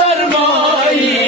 Sarmayi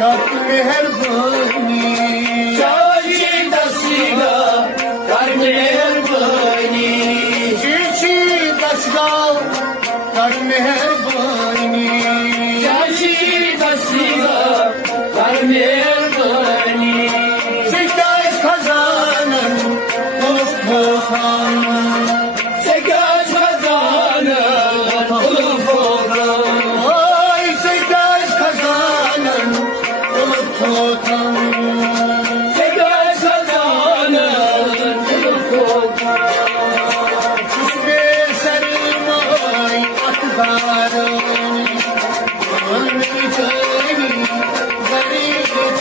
कर मेहरबानी शाही दसीगा कर मेहरबानी शीशी दसगा कर मेहरबानी शाही दसीगा कर मेहरबानी Sekaz kazanın ulup volkan Sekaz kazanın ulup volkan Ay sekaz kazanın ulup volkan Sekaz kazanın ulup volkan Küsbe sarılmay akbarın Gönlü teni garip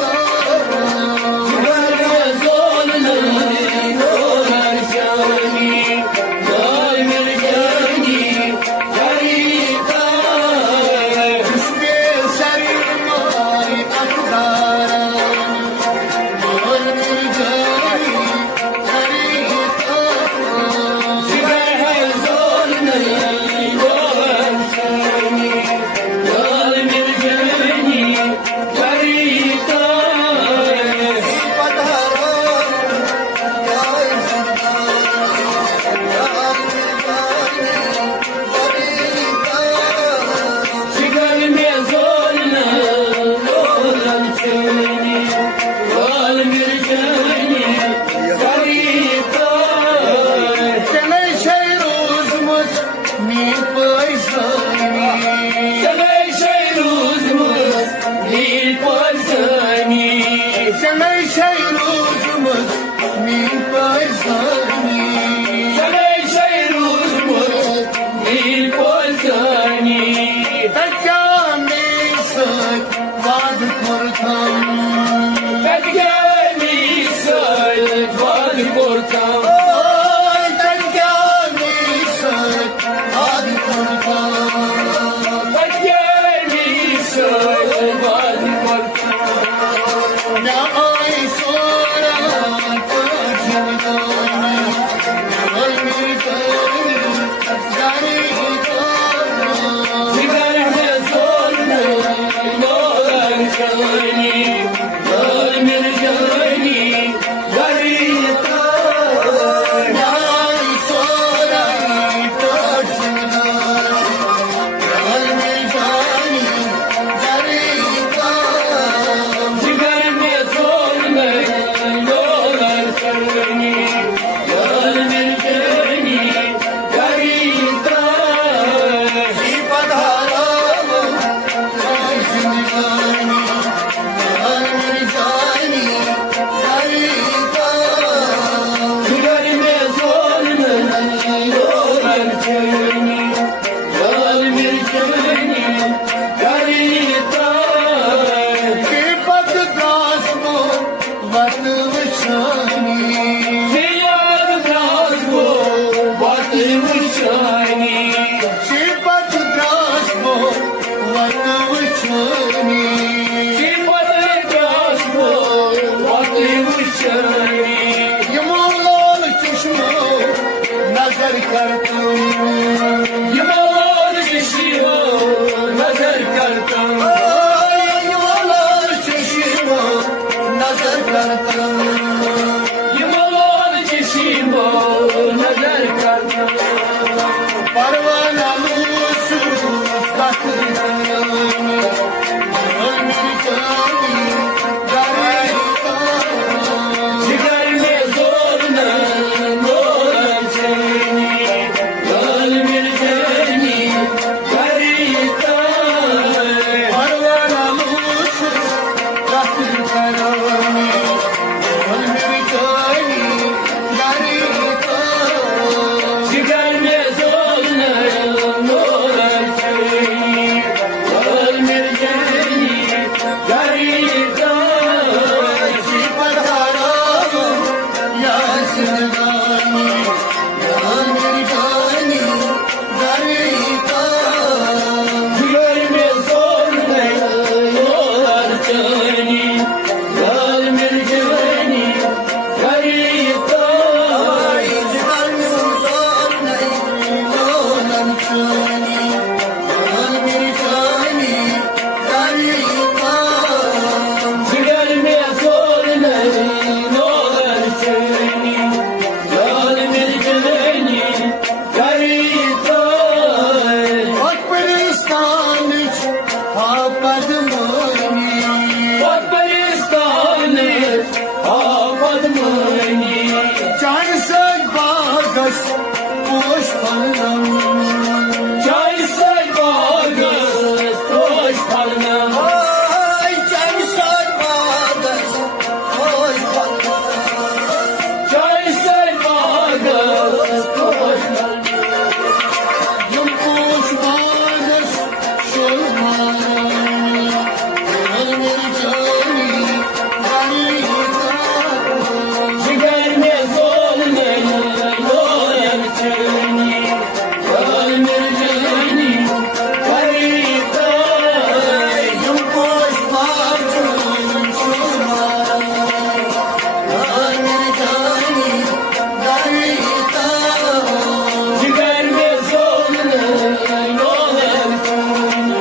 Çay say bağız hoş kalına. Ay çay sarmadır, hoş kalır. Çay say bağız hoş kalına. Yumkuş vardır, şurmanı. Ölmür cani, harika. Ciğermez olmayan dolar çeni. Ölmür cani harika. Yumkuş vardır, şurmanı. Ölmür cani, harika. Ciğermez olmayan dolar çeni.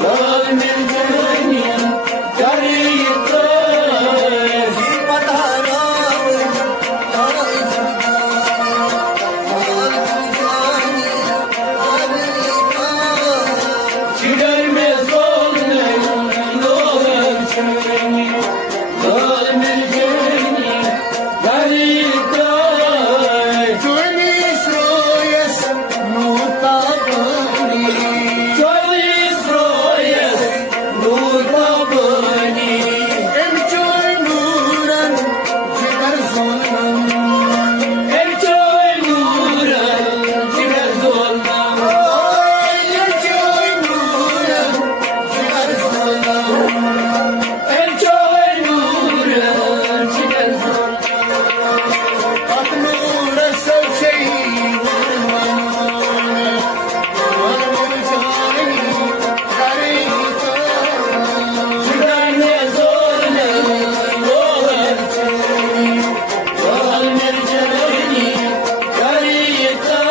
Ölmür cani harika. Ciğermez olmayan dolar çeni. Ölmür cani harika. Joylis royes nur babani. Erçoy nuran ciğer zoldan. Erçoy nuran ciğer zoldan. Ciğermez olmayan dolar çeni. Ölmür cani harika.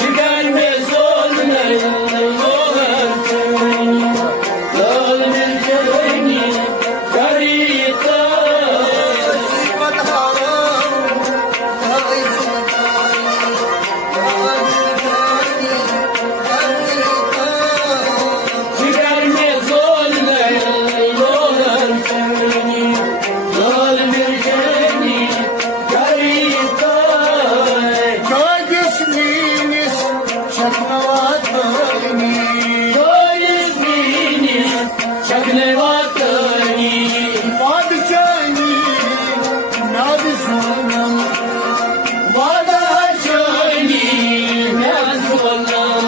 Ciğermez olmayan dolar çeni. Ölmür cani harika. Ciğermez olmayan dolar çeni. Ölmür cani harika. Doy isminiz şakne vatani. Vada çöni mezvolam. Vada çöni mezvolam.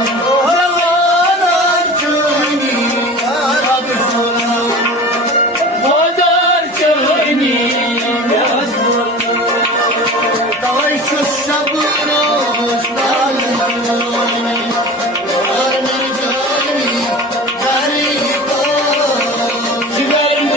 Ciğermez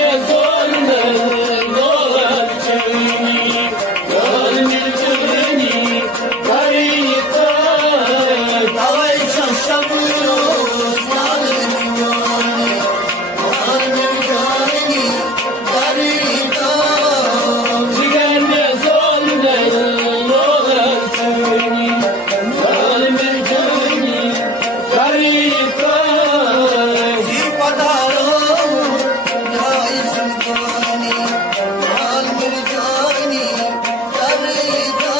olmayan dolar çeni. Ölmür cani harika. Ciğermez olmayan dolar çeni. Ölmür cani harika.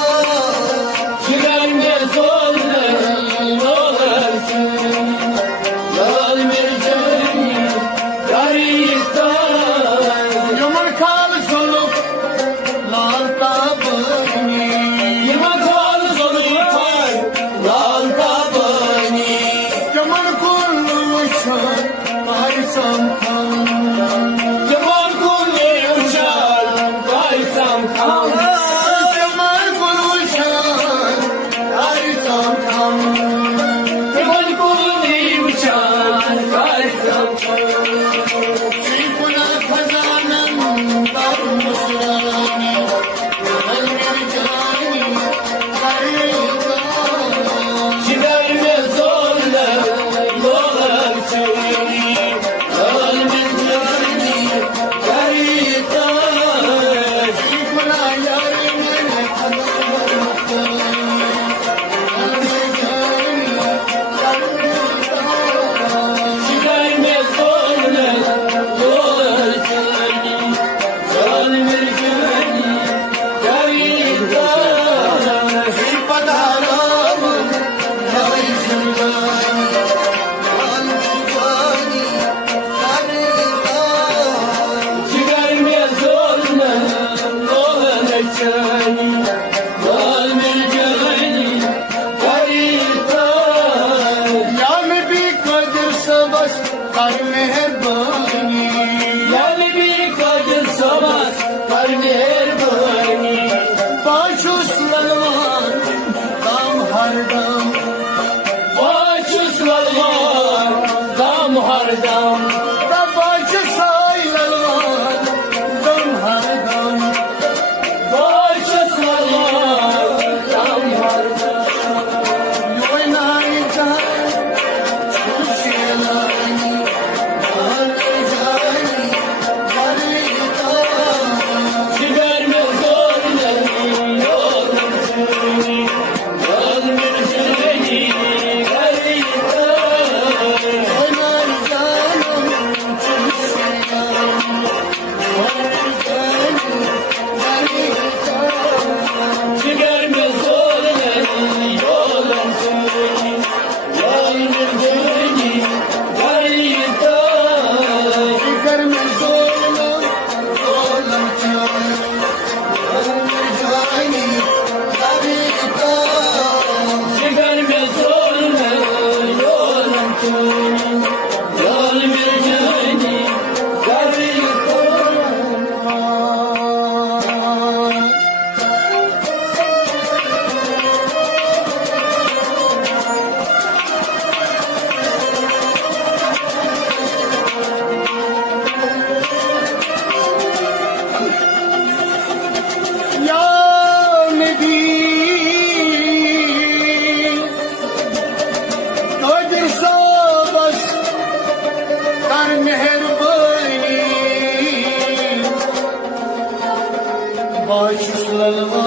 Ciğermez olmayan dolar çeni. Ölmür cani harika. Yıma kol solup lal tabani. Yaman kullu uçar kaysam kan. Yaman kullu uçar kaysam kan. Ciğermez olmayan dolar çeni. Ölmür cani harika. بچنی لال مرجانی غریتا یا نبی قدر سبس کر مہربانی یا نبی قدر سبس کر مہربانی باشوس للوان دام ہر دم باشوس للوان دام ہر دم باش سای للوان دم ہر دم باشوس للوان دام ہر دم یوی نائی جان چوشی لانی آنے جانی غریتا جگر میں زور نہیں لال مرجانی لال مرجانی غریتا یوی نائی جانم چوشی لانی آنے جانی غریتا جگر میں زور نہیں لال مرجانی لال مرجانی غریتا जिगर में ज़ोलम ज़ोलम जानी غریتا جگر میں زور نہیں لال مرجانی لال مرجانی غریتا या नबी कदर सबस कर मेहरबानी बाशिश ललवा